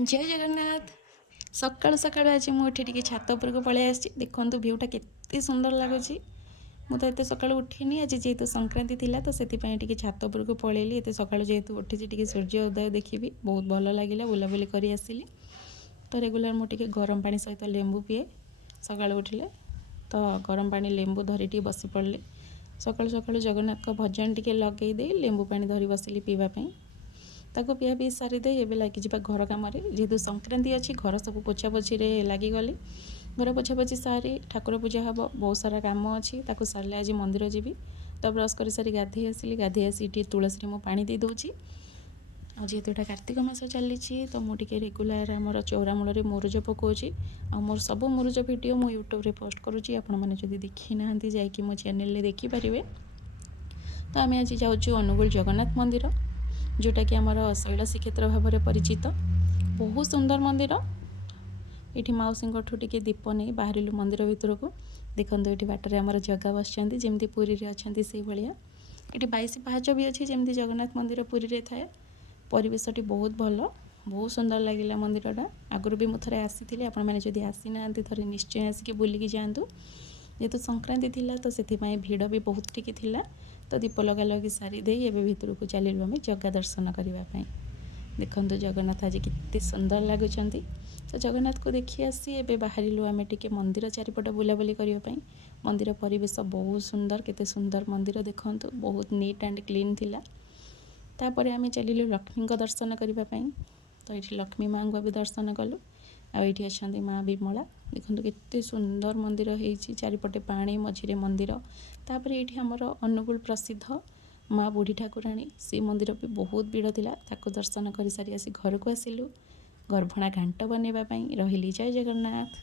जय जगन्नाथ। सकाळु सकाळु आज मुझे टे छात उपरक पलि आसी देखु भ्यूटा के सुंदर लगुच। मुझे एत सका उठिनी आज जेहेतु संक्रांति थिला तो से छात उपरक पलैली एत सका जेहेतु उठी टे सूर्य उदय देखी बहुत भल लगे बुलाबुली कर आसिली। तो रेगुलर मुझे गरम पानी सहित लेंबू पीए सका उठिले तो गरम पानी लेंबू धरी बसी पड़े सका सका जगन्नाथ भजन टे लगे लेंबू पानी धरी बसिली पीवाई ताको पिया पी सारीदे ए लगी घर कम जेहेतु संक्रांति अच्छी घर सब पोछापोछी लगिगली घर पोछापोछी सारी ठाकुर पूजा हम बहुत सारा कम अच्छी सारे आज मंदिर जी तो ब्रश कर सारी गाधे आसिली गाधे आसी तुलसी में पानी दे दूची जेहेतु यहाँ कार्तिक मास चली तो मुझे रेगुलर आमर चौरा मूल मुरुज पकाऊँगी आ मोर सब मुरुज भिड मु यूट्यूब रे पोस्ट करुँची आपने जब देखी ना जाकि मो चैनल देखिपारे। तो आम आज जाऊँ अनुगुल जगन्नाथ मंदिर जोटा कि आमर शैल श्रीक्षेत्र भाव में परिचित बहुत सुंदर मंदिर। ये मौसी टे दीप नहीं बाहर मंदिर भितर को देखो ये बाटर आमर जगह बसती जमी पुरी में अच्छा से भाया ये 22 पाहाच भी अच्छी जमी जगन्नाथ मंदिर पुरी में थाए। परिवेशटी बहुत भल बहुत सुंदर लगे मंदिरटा आगुरी भी मुझे आसी आपने आसी ना थे निश्चय आसिक बुलिकी जातु जेहेतु संक्रांति थिला तो से भिड़ भी बहुत टिके थिला। तो दीप लगा लगी सारी दे एवं भितर को चलू आम जगह दर्शन करने देखु जगन्नाथ आज के सुंदर लगुच। तो जगन्नाथ को देखी आसी एवं बाहर आम टे मंदिर चारिपट बुलाबुली करने मंदिर परिवेश बहुत सुंदर केते सुंदर मंदिर देखु बहुत नीट एंड क्लीन थिला। तापर आम चलू लक्ष्मी दर्शन करने तो ये लक्ष्मी माँ को भी दर्शन कलु आठी अच्छा माँ विमला देखो केते सुंदर मंदिर हो चारिपटे पानी मझिरे मंदिर। तापर ये आमर अनुगुल प्रसिद्ध माँ बुढ़ी ठाकुराणी से मंदिर भी बहुत भीड़ थिला ताको दर्शन कर सारी आसी घर को आसिलु गर्भणा घांट बनवाई रही। जय जगन्नाथ।